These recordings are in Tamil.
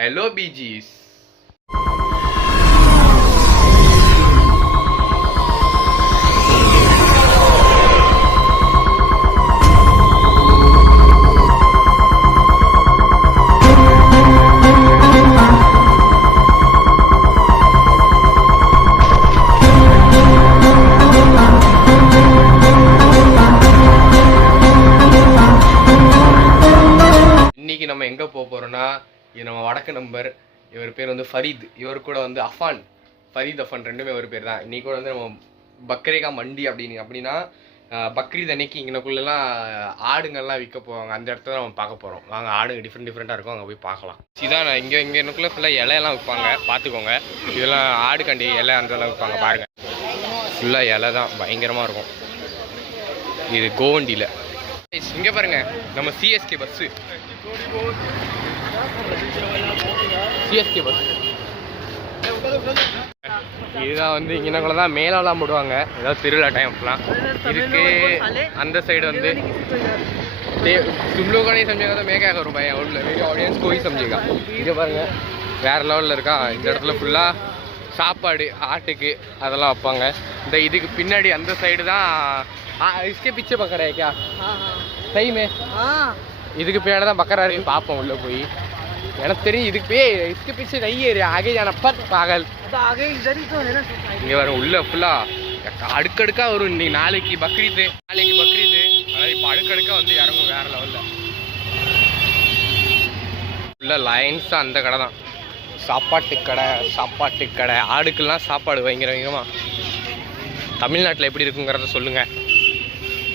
Hello BGs. இன்னைக்கு நம்ம எங்க போறோம்னா இது நம்ம வடக்கு நம்பர். இவர் பேர் வந்து ஃபரீத். இவர் கூட வந்து அஃபான், ஃபரீத் அஃபான் ரெண்டுமே ஒரு பேர் தான். இன்னைக்கு கூட வந்து நம்ம பக்ரேகா மண்டி அப்படின்னா பக்ரீத் அன்னைக்கு இங்கனக்குள்ளெல்லாம் ஆடுங்கள்லாம் விற்க போவாங்க. அந்த இடத்துல நம்ம பார்க்க போகிறோம். வாங்க, ஆடுங்க டிஃப்ரெண்ட்டாக இருக்கும், அங்கே போய் பார்க்கலாம். இதான் இங்கே எனக்குள்ளே ஃபுல்லாக இலையெல்லாம் விற்பாங்க, பார்த்துக்கோங்க. இதெல்லாம் ஆடுக்கண்டி இலை அந்தெல்லாம் விற்பாங்க பாருங்கள். ஃபுல்லாக இலை தான், பயங்கரமாக இருக்கும். இது கோவண்டியில் இங்கே பாருங்க, நம்ம சிஎஸ்கே பஸ்ஸு, சிஎஸ்கே பஸ். இதுதான் வந்து இங்கனக்குள்ள தான் மேலெல்லாம் போடுவாங்க, ஏதாவது திருவிழா டைம்லாம் இருக்கு. அந்த சைடு வந்து तुम लोगों ने समझेगा तो मैं क्या करूँ भाई, और मेरी ऑडियंस को ही समझेगा. இங்கே பாருங்க, வேறு லெவலில் இருக்கா. இந்த இடத்துல ஃபுல்லாக சாப்பாடு ஆட்டுக்கு அதெல்லாம் வைப்பாங்க. இந்த இதுக்கு பின்னாடி அந்த சைடு தான் इसके पीछे बकरा है क्या? सही में இதுக்கு பின்னாடி தான் பக்கரா இருக்கு. பார்ப்போம் உள்ளே போய். எனக்கு தெரியும் இதுக்கு போய் इसके पीछे नहीं है, आगे जाना पत पागल. आगे इधर ही तो है ना. இங்கே வரும் உள்ள ஃபுல்லாக அடுக்கடுக்காக வரும். இன்னைக்கு நாளைக்கு பக்ரீத்து, அதாவது இப்போ அடுக்கடுக்காக வந்து இறங்கும் வேறு லெவலில். ஃபுல்லாக லைன்ஸாக அந்த கடை தான், சாப்பாட்டு கடை. ஆடுக்கெல்லாம் சாப்பாடு பயங்கரமாக. தமிழ்நாட்டில் எப்படி இருக்குங்கிறத சொல்லுங்கள்.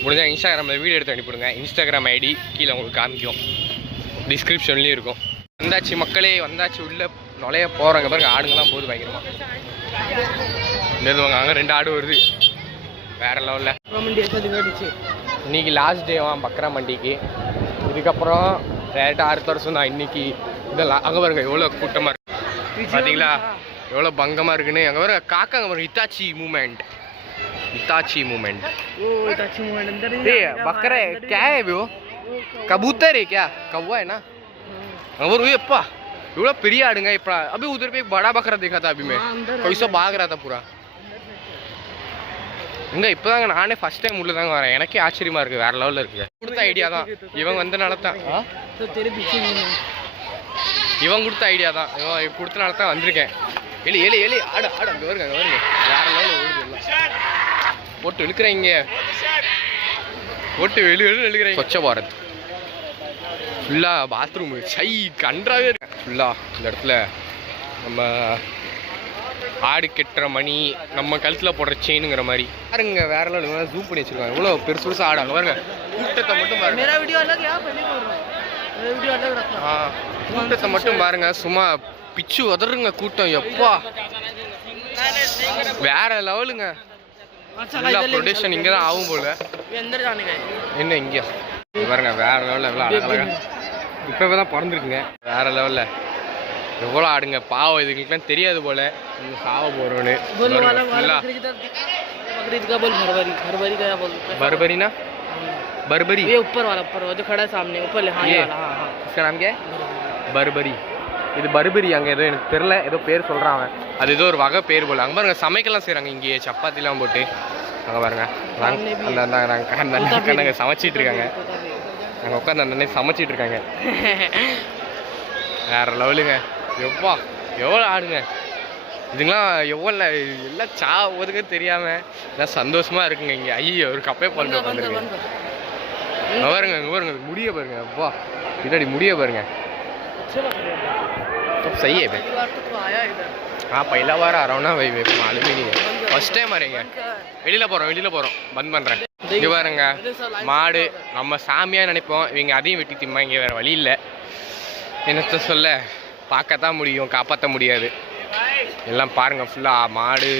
முடிஞ்சால் இன்ஸ்டாகிராமில் வீடியோ எடுத்து அனுப்பிவிடுங்க. இன்ஸ்டாகிராம் ஐடி கீழே உங்களுக்கு காமிக்கும், டிஸ்கிரிப்ஷன்லேயும் இருக்கும். வந்தாச்சு மக்களே, வந்தாச்சு. உள்ளே நுழைய போகிறாங்க பாருங்க. ஆடுங்கள்லாம் போகுது பயங்கரமாக. இந்த அங்கே 2 ஆடு வருது, வேறு லெவலில். இன்னைக்கு லாஸ்ட் டேவான் பக்ரா மண்டிக்கு. இதுக்கப்புறம் டேரெக்டாக அடுத்த வருஷம் தான். இன்னைக்கு இதெல்லாம் அங்கே பாருங்க எவ்வளோ கூட்டமாக இருக்கு பார்த்தீங்களா, எவ்வளோ பங்கமாக இருக்குன்னு. அங்கே பாருங்க காக்கா, அங்கே பாருங்க हिताची मूवमेंट. बकरा है क्या है वो? कबूतर है क्या? कौवा है ना. और ये अप्पा एवढा பெரிய ஆடுங்க. இப்போ अभी उधर पे एक बड़ा बकरा देखा था अभी मैं, कैसा भाग रहा था पूरा. இங்கே இப்போ தாங்க நானே ஃபஸ்ட் டைம் உள்ள தாங்க வரேன். எனக்கே ஆச்சரியமாக இருக்குது, வேறு லெவலில் இருக்குது. கொடுத்த ஐடியா தான் இவங்க வந்தனால தான், இவன் கொடுத்த ஐடியா தான், இவன் கொடுத்தனால தான் வந்திருக்கேன். எலி ஆடு அங்கே வருங்க, வேறு லெவலில் ஓடுது. எல்லாம் போட்டு இழுக்கிறீங்க, போட்டு இழுக்கிறீங்க. ஸ்வச்ச பாரத் ஃபுல்லாக பாத்ரூமு சை கன்றாவே இருக்கு. ஃபுல்லாக இந்த இடத்துல நம்ம ஆடு கெட்டுற மணி, நம்ம கழுத்தில் போடுற செயினுங்கிற மாதிரி பாருங்க. வேற லெவலில் ஜூம் பண்ணி வச்சிருக்காங்க. இவ்வளோ பெருசு ஆடு. அங்கே பாருங்க கூட்டத்தை மட்டும் பாருங்க. கூட்டத்தை மட்டும் பாருங்க, சும்மா பிச்சு உதறுங்க கூட்டம். எப்பா வேற லெவலுங்க. ப்ரொடக்ஷன் இங்கே தான் ஆகும் போல. என்ன இங்கே பாருங்க, வேற லெவலில் எவ்வளோ அழகழகா. இப்போ தான் பிறந்திருக்குங்க, வேற லெவலில். எவ்வளோ ஆடுங்க பாவம். இதுங்களுக்குலாம் தெரியாது போல நீங்கள் சாவ போகிறோன்னு. बर्बरी बर्बरी ये ऊपर वाला जो खड़ा है सामने ऊपर. हाँ ये वाला. हाँ इसका नाम क्या है? बर्बरी. இது பர்பரி. அங்கே ஏதோ எனக்கு தெரில, ஏதோ பேர் சொல்கிறாங்க. அது ஏதோ ஒரு வகை பேர் போல். அங்கே பாருங்க சமைக்கலாம் செய்கிறாங்க இங்கேயே, சப்பாத்திலாம் போட்டு. அங்கே பாருங்க அந்த நாங்கள் சமைச்சிட்டு இருக்காங்க. அங்கே உட்காந்து அந்த சமைச்சிட்டு இருக்காங்க. வேறு லெவலுங்க. எவ்வளோ ஆடுங்க இதுங்களாம். எவ்வளோ எல்லாம் சாவதுக்கு தெரியாமல் எல்லாம் சந்தோஷமாக இருக்குங்க இங்கே. ஐயோ ஒரு கப்பே பண்ண வந்துருங்க. பாருங்க பாருங்க முடிய பாருங்க. அப்பா பின்னாடி முடிய பாருங்க. सही है भाई. हाँ पहला बार आ रहा हूँ ना भाई, मेरे को मालूम ही नहीं है. फर्स्ट टाइम आ रही है. வெளியில் போகிறோம் பந்த் பண்ணுறேன். இங்கே பாருங்க மாடு நம்ம சாமியாக நினைப்போம், இவங்க அதையும் வெட்டி திம்மா. இங்கே வேறு வழி இல்லை, என்னத்த சொல்ல. பார்க்கத்தான் முடியும், காப்பாற்ற முடியாது. எல்லாம் பாருங்கள் ஃபுல்லாக மாடு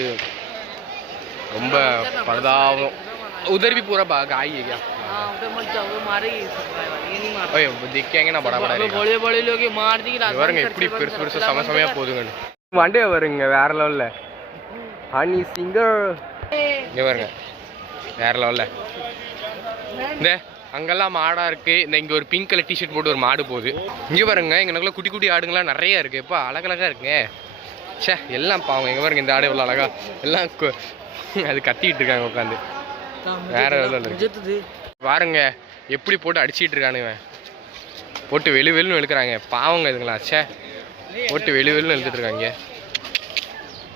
ரொம்ப பரதாவும். उधर भी पूरा गाय है क्या? उधर मत जाओ, वो मारेगी. ये नहीं मारते. ओए देख के आएंगे ना, बड़े लोग मार दी. பாருங்க எப்படி பெருசு சமசமையா போதுங்க. வண்டே வருங்க வேற லெவல்ல. ஹனி சிங்கர் இங்க பாருங்க வேற லெவல்ல. இந்த அங்கெல்லாம் மாடாக இருக்குது. இந்த இங்கே ஒரு பிங்க் கலர் டிஷர்ட் போட்டு ஒரு மாடு போகுது. இங்கே பாருங்க எங்களுக்குள்ள குட்டி குட்டி ஆடுங்களாம் நிறையா இருக்குது. எப்போ அழகழகாக இருக்குங்க. சே எல்லாம் பாவங்க. எங்கே பாருங்க இந்த ஆடு எவ்வளோ அழகா எல்லாம் அது கத்திக்கிட்டு இருக்காங்க உட்காந்து. வேற எவ்வளோ பாருங்க எப்படி போட்டு அடிச்சிட்டு இருக்கானுங்க. போட்டு வெளுன்னு இழுக்கிறாங்க. பாவங்க இதுங்களா. சே போட்டு வெளுன்னு இழுத்துட்டு இருக்காங்க.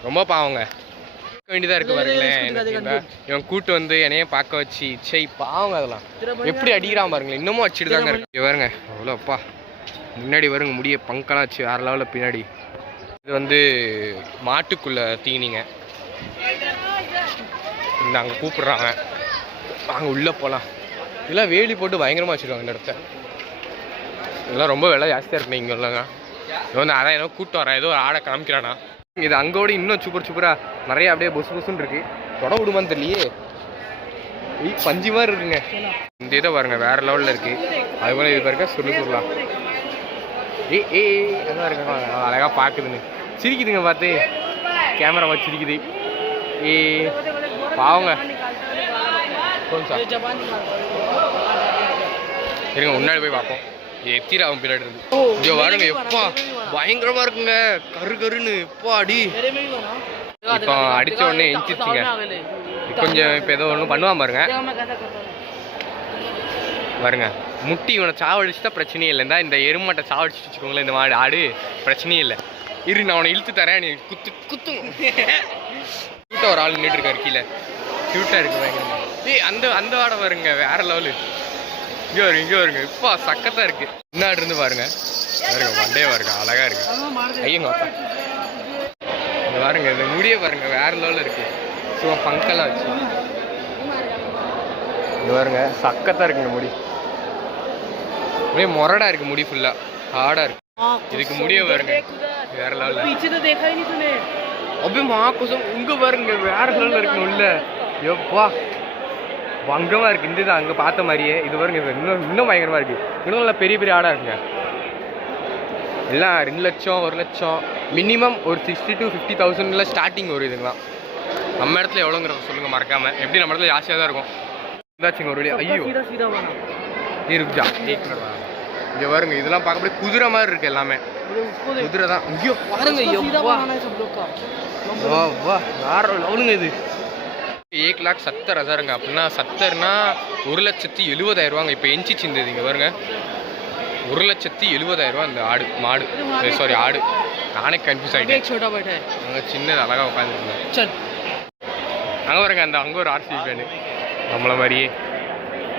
ரொம்ப பாவங்க. வேண்டியதாக இருக்கு பாருங்களேன். இவன் கூட்டு வந்து என்னையும் பார்க்க வச்சு சே பாவங்க. அதெல்லாம் எப்படி அடிக்கிறான் பாருங்களேன். இன்னமும் அடிச்சுட்டு தாங்க இருக்கு. பாருங்க அவ்வளோ அப்பா. முன்னாடி வருங்க முடிய பங்கெல்லாம் வச்சு வேற லெவலில் பின்னாடி. இது வந்து மாட்டுக்குள்ள தீனிங்க. இந்த அங்கே கூப்பிடுறாங்க. அங்கே உள்ளே போகலாம். இதெல்லாம் வேலி போட்டு பயங்கரமாக வச்சுருவாங்க இந்த இடத்த. இதெல்லாம் ரொம்ப விலை ஜாஸ்தியாக இருக்குண்ணே இங்கே இல்லைங்க. இது வந்து அதான் ஏதோ கூட்டம் வரேன். ஏதோ ஒரு ஆடை காமிக்கிறானா. இது அங்கோடு இன்னும் சூப்பராக நிறைய அப்படியே பொசு பொசுன்னு இருக்கு. தொட விடுமான்னு தெரியலையே. பஞ்சு மாதிரி இருக்குங்க. இந்த இதை பாருங்க வேற லெவலில் இருக்கு. அது போல இது பாருங்க சுருளலாம். அதான் இருக்காங்க அழகா பார்க்குதுங்க. சிரிக்குதுங்க பார்த்து. கேமரா வச்சு சிரிக்குது. பாவங்க. சரிங்க முன்னாடி போய் பார்ப்போம். எத்திராவும் பின்னாடி இருந்து இங்கே பாருங்க. எப்பா பயங்கரமா இருக்குங்க. கருன்னு எப்பா அடி. இப்போ அடிச்ச உடனே எஞ்சிச்சுங்க. கொஞ்சம் இப்போ ஏதோ ஒன்றும் பண்ணுவான் பாருங்க. பாருங்க முட்டி இவனை சாவடிச்சுட்டா பிரச்சனையே இல்லை. இந்த எருமாட்டை சாவடிச்சு வச்சுக்கோங்களேன். இந்த மாடு ஆடு பிரச்சனையே இல்லை. இரு நான் அவனை இழுத்து தரேன். நீ குத்து கியூட்டா ஒரு ஆள் நின்றுட்டு இருக்காரு கீழே. கியூட்டா இருக்கு பயங்கரமா. அந்த வாடை பாருங்க வேற லெவலு. இங்கே வருங்க இப்போ சக்கத்தான் இருக்கு. முன்னாடி இருந்து பாருங்க. பாருங்க மண்டையே பாருங்க அழகா இருக்கு. ஐயங்க இங்க பாருங்க இந்த முடிய பாருங்க வேற லெவலில் இருக்கு. சும்மா பங்கெல்லாம் வச்சு இங்க பாருங்க சக்கத்தான் இருக்குங்க முடி. அப்படியே மொரடா இருக்கு முடி ஃபுல்லா ஹார்டா இருக்கு. இதுக்கு முடிய பாருங்க வேற லெவலில். அப்படியே மாக்குசம் உங்க பாருங்க வேற லெவலில் இருக்கு உள்ள. எப்பா பங்கமாக இருக்குது. இந்த இது அங்கே பார்த்த மாதிரியே இது பாருங்க. இன்னும் பயங்கரமாக இருக்குது. இன்னும் நல்லா பெரிய பெரிய ஆடாக இருக்குங்க. எல்லாம் 2 லட்சம் 1 லட்சம் மினிமம் ஒரு 60 to 50,000 ஸ்டார்டிங் ஒரு இதுங்களாம். நம்ம இடத்துல எவ்வளோங்கிறத சொல்லுங்கள் மறக்காமல். எப்படி நம்ம இடத்துல ஜாஸ்தியாக தான் இருக்கும். இருந்தாச்சுங்க ஒரு வழி. ஐயோ இருக்குஜா இங்கே பாருங்க. இதெல்லாம் பார்க்கக்கூடிய குதிரை மாதிரி இருக்குது. எல்லாமே குதிரை தான். ஐயோ பாருங்க. வேற லெவலுங்க இது. 1,70,000 அப்படின்னா 70னா 1,70,70,000. இப்போ எஞ்சிச்சு இந்த இங்கே பாருங்க 1,70,70,000 அந்த ஆடு மாடு சாரி ஆடு. நானே கன்ஃபியூஸ் ஆகிட்டேன். அங்கே சின்னது அழகாக உட்காந்துருக்கேன். அங்கே பாருங்க அந்த அங்கே ஒரு ஆர்சிபி ஃபேனு நம்மளை மாதிரியே.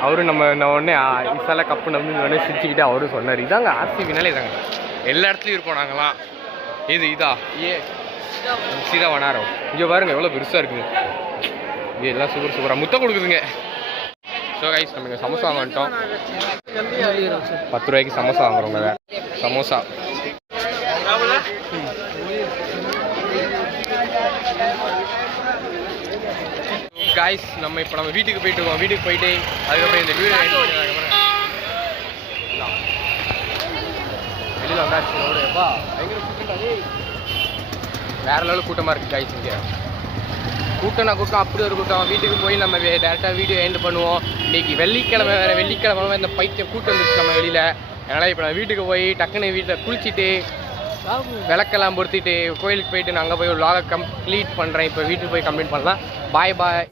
அவரும் நம்ம உடனே இசால கப்பு நம்பி உடனே சிரிச்சுக்கிட்டு அவரும் சொன்னார். இதாங்க ஆர்சிபினாலே இதாங்க. எல்லா இடத்துலையும் இருப்போம் நாங்களாம். இதா சீதா வனாரம். இங்கே பாருங்க எவ்வளோ பெருசாக இருக்குங்க. எல்லாம் சூப்பராக முத்தம் கொடுக்குதுங்க. ஸோ கைஸ் நம்ம இங்கே சமோசா வாங்க வந்துட்டோம். 10 ரூபாய்க்கு சமோசா வாங்குறோங்க. சமோசா கைஸ் நம்ம இப்போ நம்ம வீட்டுக்கு போயிட்டு இருக்கோம். வீட்டுக்கு போயிட்டு அதுக்கப்புறம் இந்த வீடியோ வெளியில் வந்தாச்சு. எப்பா பயங்கர கூட்டம். வேற லெவலில் கூட்டமாக இருக்குது கைஸ். இங்கே கூட்டம் அப்படி ஒரு கூட்டம். வீட்டுக்கு போய் நம்ம டேரெக்டாக வீடியோ எண்ட் பண்ணுவோம். இன்றைக்கி வெள்ளிக்கிழமை வேறு. வெள்ளிக்கிழமை இந்த பைத்தியம் கூட்டம் வந்துச்சு நம்ம வெளியில். அதனால் இப்போ நான் வீட்டுக்கு போய் டக்குன்னு வீட்டில் குளிச்சுட்டு விளக்கெல்லாம் பொறுத்திட்டு கோயிலுக்கு போயிட்டு நான் அங்கே போய் ஒரு வ்ளாகை கம்ப்ளீட் பண்ணுறேன். இப்போ வீட்டுக்கு போய் கம்ப்ளீட் பண்ணலாம். பாய் பாய்.